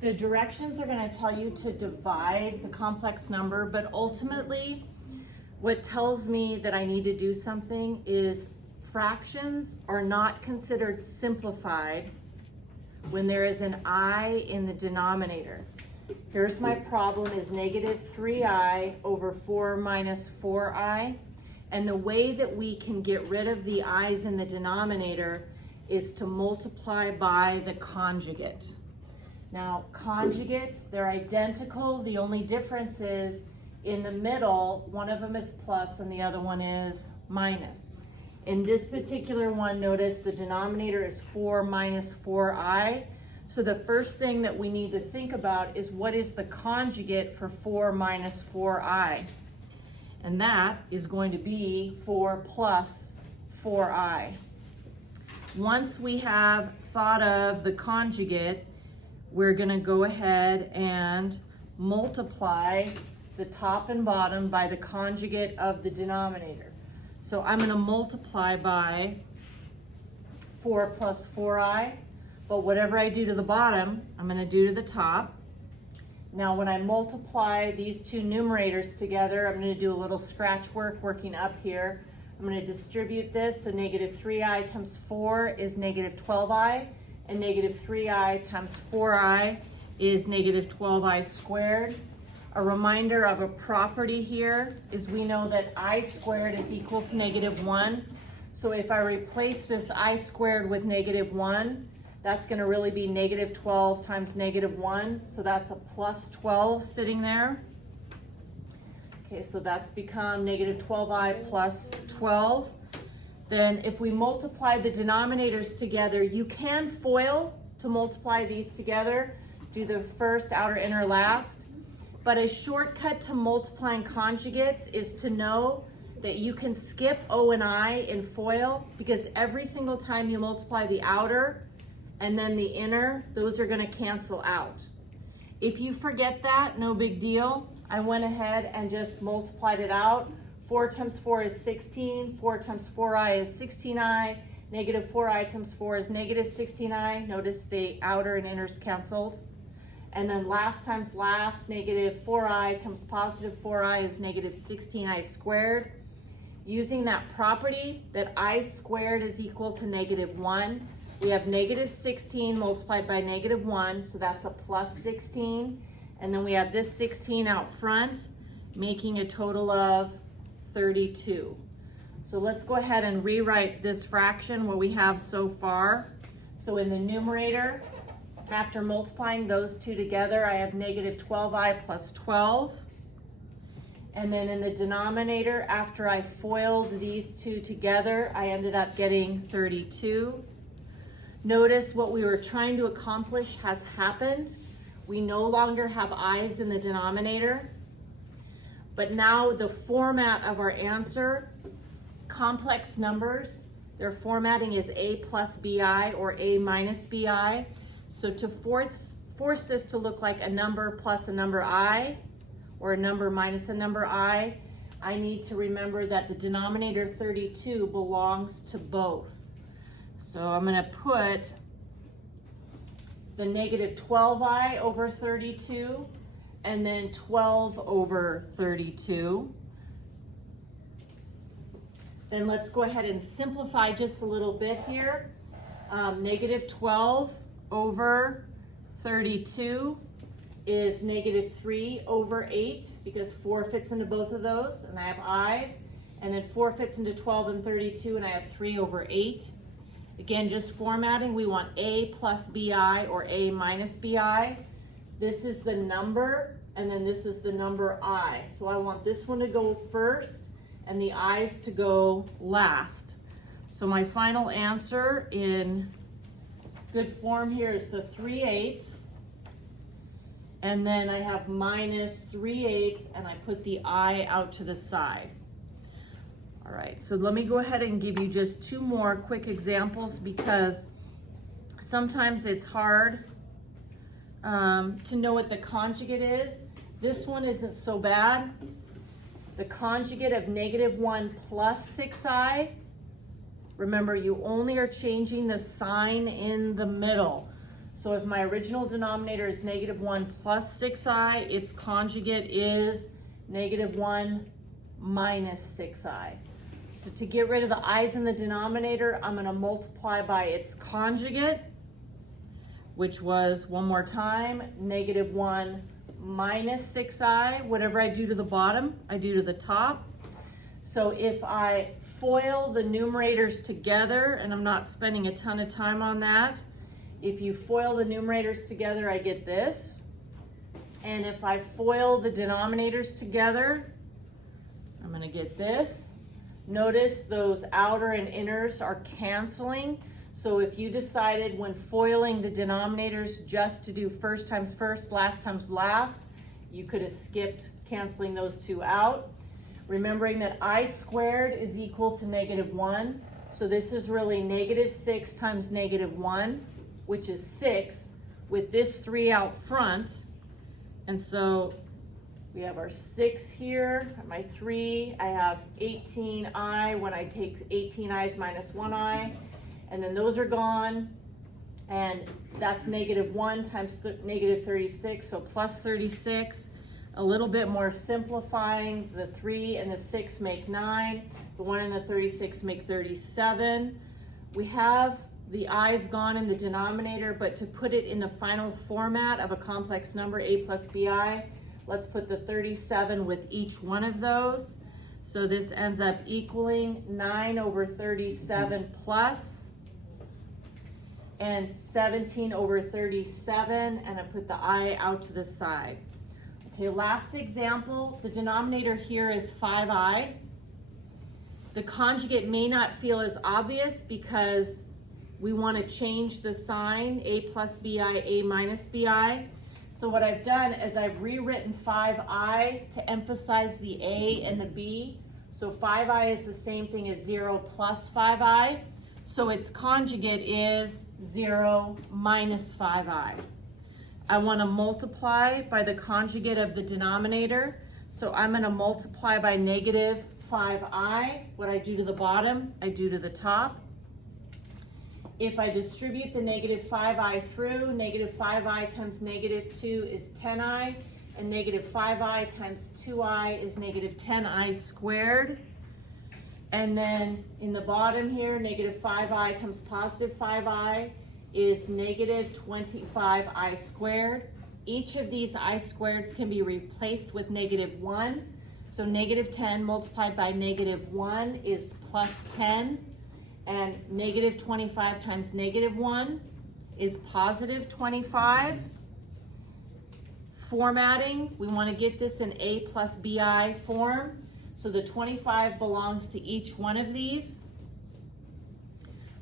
The directions are going to tell you to divide the complex number, but ultimately what tells me that I need to do something is fractions are not considered simplified when there is an I in the denominator. Here's my problem is negative 3i over 4 minus 4i. And the way that we can get rid of the i's in the denominator is to multiply by the conjugate. Now, conjugates, they're identical. The only difference is in the middle, one of them is plus and the other one is minus. In this particular one, notice the denominator is 4 minus 4i. So the first thing that we need to think about is what is the conjugate for 4 minus 4i? And that is going to be 4 plus 4i. Once we have thought of the conjugate, we're going to go ahead and multiply the top and bottom by the conjugate of the denominator. So I'm going to multiply by 4 plus 4i, but whatever I do to the bottom, I'm going to do to the top. Now when I multiply these two numerators together, I'm going to do a little scratch work working up here. I'm going to distribute this, so negative 3i times 4 is negative 12i, and negative 3i times 4i is negative 12i squared. A reminder of a property here is we know that I squared is equal to negative 1. So if I replace this I squared with negative 1, that's going to really be negative 12 times negative 1. So that's a plus 12 sitting there. Okay, so that's become negative 12i plus 12. Then if we multiply the denominators together, you can FOIL to multiply these together. Do the first, outer, inner, last. But a shortcut to multiplying conjugates is to know that you can skip O and I in FOIL because every single time you multiply the outer and then the inner, those are going to cancel out. If you forget that, no big deal. I went ahead and just multiplied it out. 4 times 4 is 16, 4 times 4i is 16i, negative 4i times 4 is negative 16i. Notice the outer and inners canceled. And then last times last, negative 4i times positive 4i is negative 16i squared. Using that property that I squared is equal to negative 1, we have negative 16 multiplied by negative 1, so that's a plus 16. And then we have this 16 out front, making a total of 32. So let's go ahead and rewrite this fraction, what we have so far. So in the numerator, after multiplying those two together, I have negative 12i plus 12. And then in the denominator, after I FOILed these two together, I ended up getting 32. Notice what we were trying to accomplish has happened. We no longer have i's in the denominator. But now the format of our answer, complex numbers, their formatting is a plus bi or a minus bi. So to force this to look like a number plus a number I or a number minus a number I need to remember that the denominator 32 belongs to both. So I'm going to put the negative 12i over 32 and then 12 over 32. Then let's go ahead and simplify just a little bit here. Negative 12 over 32 is negative 3 over 8 because 4 fits into both of those and I have i's, and then 4 fits into 12 and 32 and I have 3 over 8. Again, just formatting, we want a plus bi or a minus bi. This is the number and then this is the number I. So I want this one to go first and the i's to go last. So my final answer in good form here is the 3/8, and then I have minus 3/8 and I put the I out to the side. All right, so let me go ahead and give you just two more quick examples because sometimes it's hard to know what the conjugate is. This one isn't so bad. The conjugate of negative 1 plus 6i, remember you only are changing the sign in the middle. So if my original denominator is -1 plus 6i, its conjugate is -1 minus 6i. So to get rid of the i's in the denominator, I'm going to multiply by its conjugate, which was, one more time, -1 minus 6i. Whatever I do to the bottom, I do to the top. So if I FOIL the numerators together, and I'm not spending a ton of time on that, if you FOIL the numerators together, I get this. And if I FOIL the denominators together, I'm going to get this. Notice those outer and inners are canceling. So if you decided when FOILing the denominators just to do first times first, last times last, you could have skipped canceling those two out. Remembering that I squared is equal to -1. So this is really -6 times -1, which is 6, with this 3 out front. And so we have our 6 here, my 3. I have 18i when I take 18i's minus 1i. And then those are gone. And that's -1 times -36, so plus 36. A little bit more simplifying, the 3 and the 6 make 9, the 1 and the 36 make 37. We have the i's gone in the denominator, but to put it in the final format of a complex number, a plus bi, let's put the 37 with each one of those. So this ends up equaling 9 over 37 plus, and 17 over 37, and I put the I out to the side. Okay, last example, the denominator here is 5i. The conjugate may not feel as obvious because we want to change the sign, a plus bi, a minus bi. So what I've done is I've rewritten 5i to emphasize the a and the b. So 5i is the same thing as 0 plus 5i. So its conjugate is 0 minus 5i. I want to multiply by the conjugate of the denominator. So I'm going to multiply by -5i. What I do to the bottom, I do to the top. If I distribute the -5i through, -5i times -2 is 10i, and -5i times 2i is -10i squared. And then in the bottom here, -5i times +5i is -25i squared. Each of these I squareds can be replaced with -1. So -10 multiplied by -1 is +10. And -25 times -1 is +25. Formatting, we want to get this in a plus bi form. So the 25 belongs to each one of these.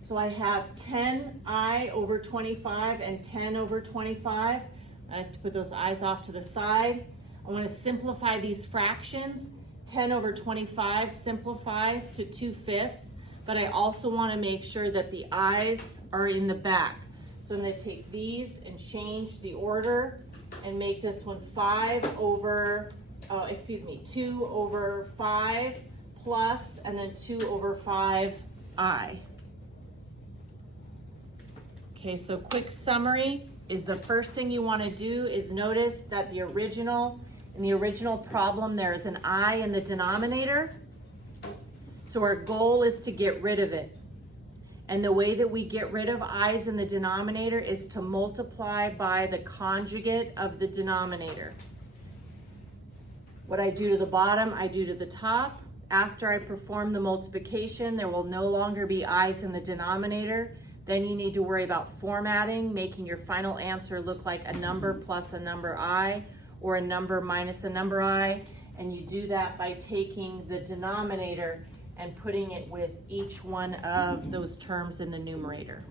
So I have 10i over 25 and 10 over 25. I have to put those i's off to the side. I want to simplify these fractions. 10 over 25 simplifies to 2/5, but I also want to make sure that the i's are in the back. So I'm going to take these and change the order and make this one 2 over 5 plus, and then 2 over 5i. Okay, so quick summary is the first thing you want to do is notice that in the original problem, there is an I in the denominator. So our goal is to get rid of it. And the way that we get rid of i's in the denominator is to multiply by the conjugate of the denominator. What I do to the bottom, I do to the top. After I perform the multiplication, there will no longer be i's in the denominator. Then you need to worry about formatting, making your final answer look like a number plus a number I, or a number minus a number I. And you do that by taking the denominator and putting it with each one of those terms in the numerator.